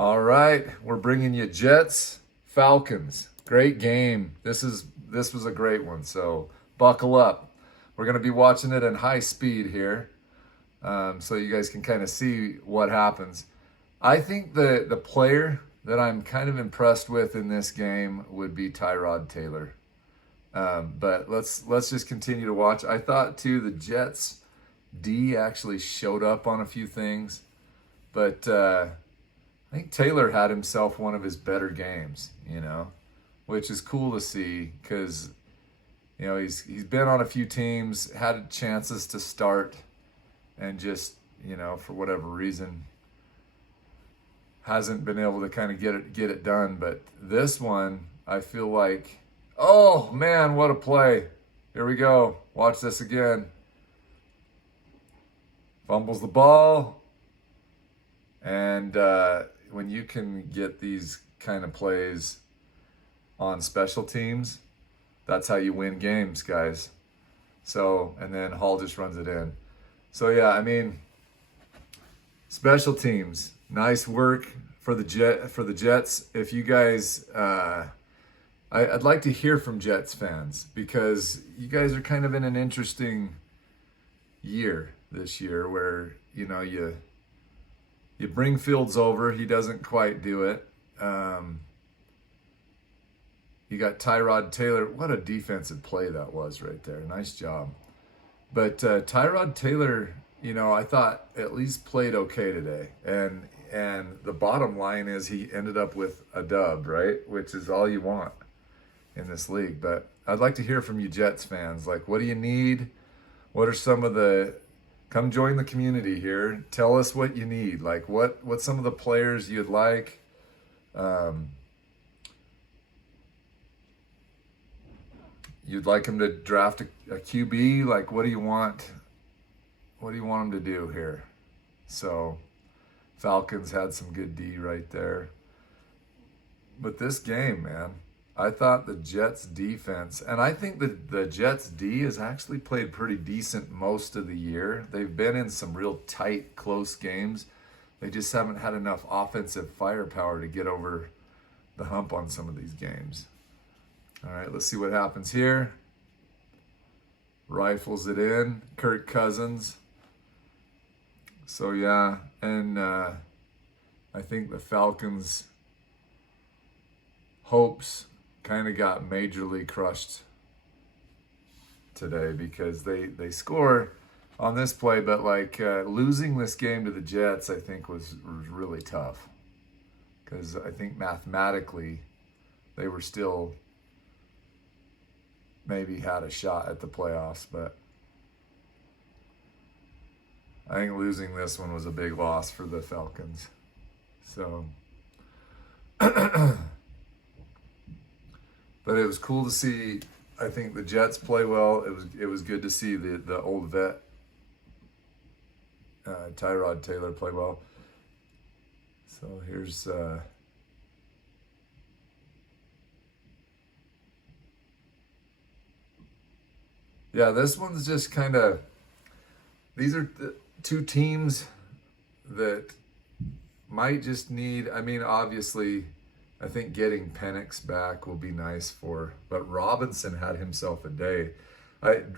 All right, we're bringing you Jets, Falcons. Great game. This was a great one. So buckle up. We're gonna be watching it in high speed here, so you guys can kind of see what happens. I think the player that I'm kind of impressed with in this game would be Tyrod Taylor. But let's just continue to watch. I thought too the Jets D actually showed up on a few things, but I think Taylor had himself one of his better games, which is cool to see because he's been on a few teams, had chances to start, and just for whatever reason hasn't been able to kind of get it done. But this one, I feel like, oh man, what a play! Here we go. Watch this again. Fumbles the ball, and when you can get these kind of plays on special teams, that's how you win games, guys. So, and then Hall just runs it in. So yeah, I mean, special teams, nice work for the Jets. If you guys, I'd like to hear from Jets fans because you guys are kind of in an interesting year this year where you bring Fields over, he doesn't quite do it. You got Tyrod Taylor. What a defensive play that was right there. Nice job. But Tyrod Taylor, I thought at least played okay today. And the bottom line is he ended up with a dub, right? Which is all you want in this league. But I'd like to hear from you Jets fans. Like, what do you need? What are some of the... Come join the community here. Tell us what you need. Like, what some of the players you'd like. You'd like them to draft a QB. Like, what do you want? What do you want them to do here? So, Falcons had some good D right there. But this game, man, I thought the Jets defense, and I think that the Jets D has actually played pretty decent most of the year. They've been in some real tight, close games. They just haven't had enough offensive firepower to get over the hump on some of these games. All right, let's see what happens here. Rifles it in, Kirk Cousins. So yeah, and I think the Falcons' hopes kind of got majorly crushed today because they score on this play, but losing this game to the Jets, I think was really tough because I think mathematically they were still maybe had a shot at the playoffs, but I think losing this one was a big loss for the Falcons. So but it was cool to see. I think the Jets play well. It was good to see the old vet Tyrod Taylor play well. So here's yeah, this one's just kind of. These are the two teams that might just need. I mean, obviously, I think getting Penix back will be nice but Robinson had himself a day.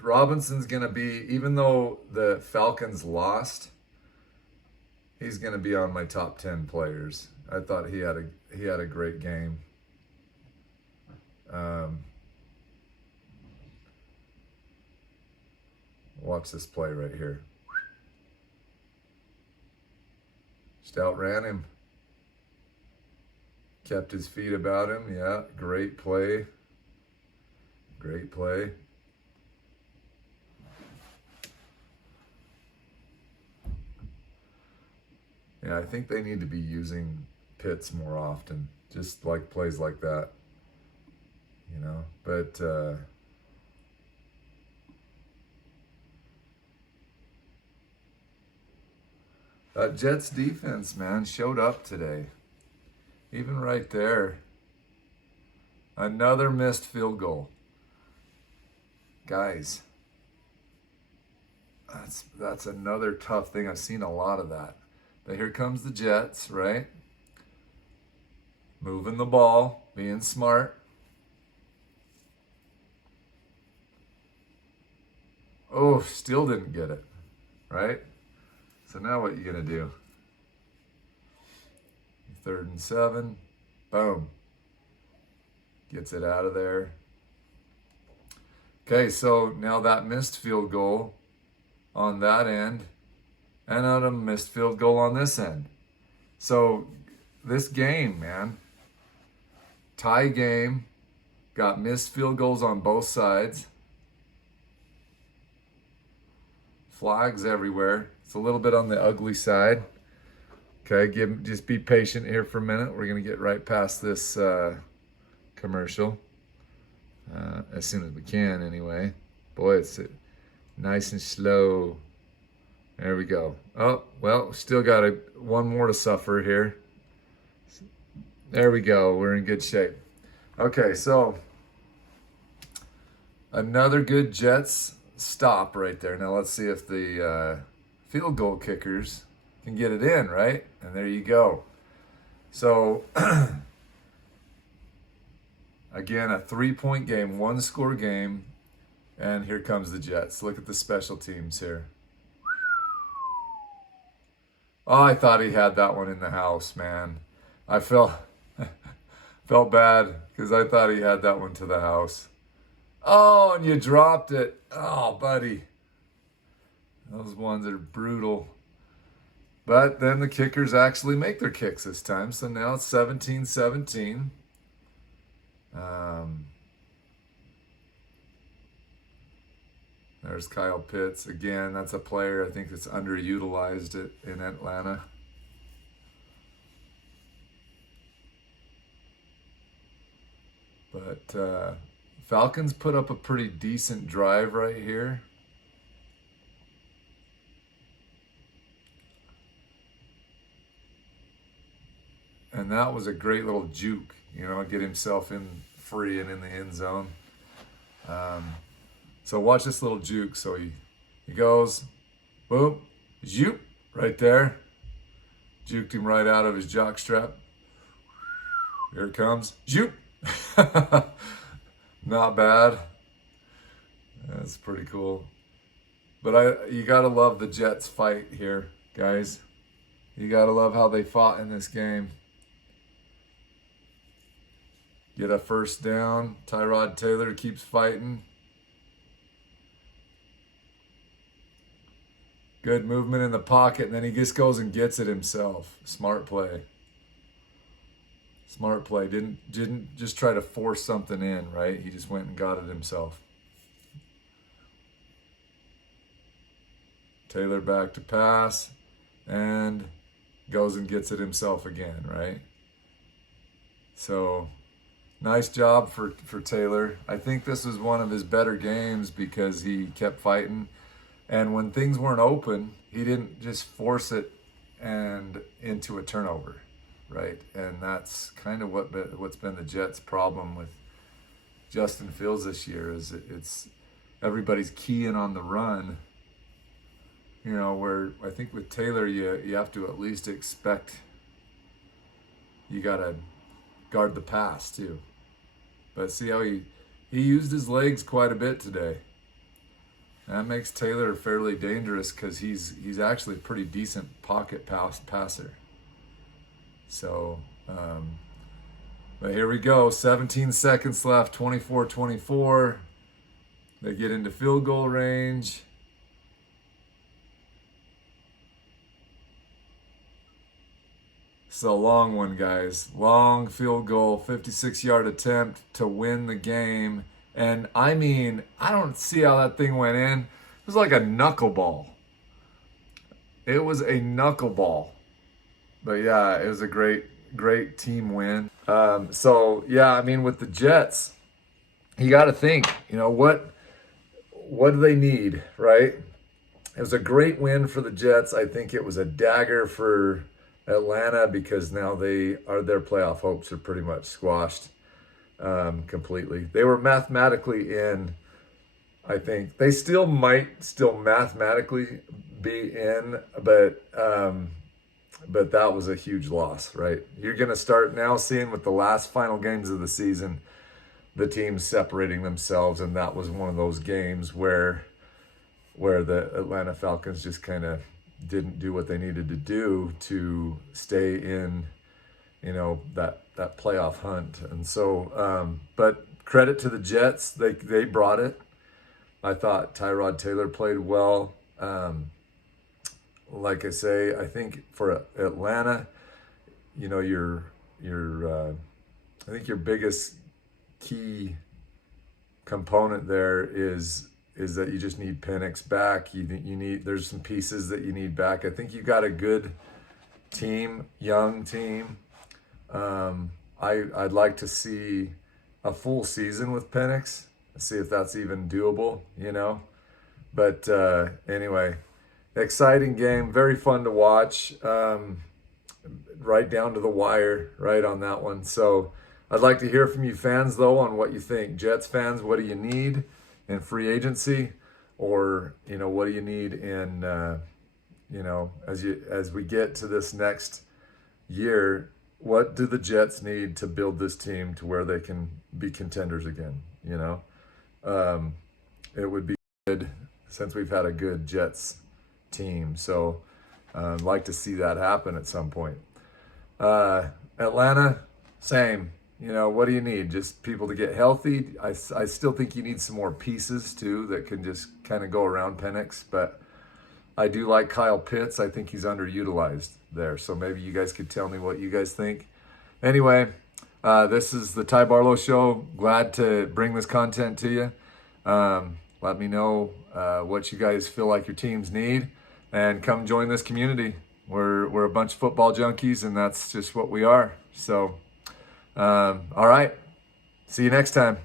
Robinson's going to be, even though the Falcons lost, he's going to be on my top 10 players. I thought he had a great game. Watch this play right here. Just outran him. Kept his feet about him. Yeah, great play. Great play. Yeah, I think they need to be using Pitts more often. Just like plays like that. But that Jets defense, man, showed up today. Even right there. Another missed field goal. Guys, that's another tough thing. I've seen a lot of that. But here comes the Jets, right? moving the ball, being smart. Oh, still didn't get it, right? So now what you gonna do? 3rd and 7, boom. Gets it out of there. Okay, so now that missed field goal on that end, and a missed field goal on this end. So this game, man, tie game, got missed field goals on both sides. Flags everywhere. It's a little bit on the ugly side. Okay, just be patient here for a minute. We're gonna get right past this commercial as soon as we can anyway. Boy, it's nice and slow. There we go. Oh, well, still got one more to suffer here. There we go. We're in good shape. Okay, so another good Jets stop right there. Now let's see if the field goal kickers can get it in, right? And there you go. So again, a 3-point game, 1-score game, and here comes the Jets. Look at the special teams here. Oh, I thought he had that one in the house, man. I felt bad because I thought he had that one to the house. Oh, and you dropped it. Oh, buddy. Those ones are brutal. But then the kickers actually make their kicks this time. So now it's 17-17. There's Kyle Pitts. Again, that's a player I think that's underutilized in Atlanta. But Falcons put up a pretty decent drive right here. And that was a great little juke, get himself in free and in the end zone. So watch this little juke. So he goes, boom, zoop, right there. Juked him right out of his jock strap. Here it comes, zoop. Not bad. That's pretty cool. But you gotta love the Jets fight here, guys. You gotta love how they fought in this game. Get a first down. Tyrod Taylor keeps fighting. Good movement in the pocket, and then he just goes and gets it himself. Smart play. Smart play. Didn't just try to force something in, right? He just went and got it himself. Taylor back to pass, and goes and gets it himself again, right? So nice job for Taylor. I think this was one of his better games because he kept fighting. And when things weren't open, he didn't just force it and into a turnover, right? And that's kind of what's been the Jets' problem with Justin Fields this year is it's everybody's keying on the run. Where I think with Taylor, you have to at least expect you got to guard the pass too. But see how he used his legs quite a bit today. That makes Taylor fairly dangerous because he's actually a pretty decent pocket passer. So, but here we go. 17 seconds left, 24-24. They get into field goal range. It's a long one, guys. Long field goal, 56-yard attempt to win the game. And I mean, I don't see how that thing went in. It was like a knuckleball. It was a knuckleball. But yeah, it was a great team win. So yeah, I mean, with the Jets, you got to think, what do they need, right? It was a great win for the Jets. I think it was a dagger for Atlanta because now their playoff hopes are pretty much squashed. Completely. They were mathematically in. I think they might still mathematically be in, but but that was a huge loss, right? You're going to start now seeing with the last final games of the season, the teams separating themselves, and that was one of those games where the Atlanta Falcons just kind of didn't do what they needed to do to stay in, that playoff hunt. And so, but credit to the Jets, they brought it. I thought Tyrod Taylor played well. Like I say, I think for Atlanta, I think your biggest key component there is that you just need Penix back. You need there's some pieces that you need back. I think you got a good team, young team. I'd like to see a full season with Penix. See if that's even doable, But anyway, exciting game, very fun to watch. Right down to the wire, right on that one. So I'd like to hear from you fans, though, on what you think. Jets fans, what do you need in free agency? Or, what do you need in, as we get to this next year, what do the Jets need to build this team to where they can be contenders again, It would be good since we've had a good Jets team. So I'd like to see that happen at some point. Atlanta, same. What do you need? Just people to get healthy. I still think you need some more pieces too that can just kind of go around Penix. But I do like Kyle Pitts. I think he's underutilized there. So maybe you guys could tell me what you guys think. Anyway, this is the Ty Barlow Show. Glad to bring this content to you. Let me know what you guys feel like your teams need, and come join this community. We're a bunch of football junkies, and that's just what we are. So, all right. See you next time.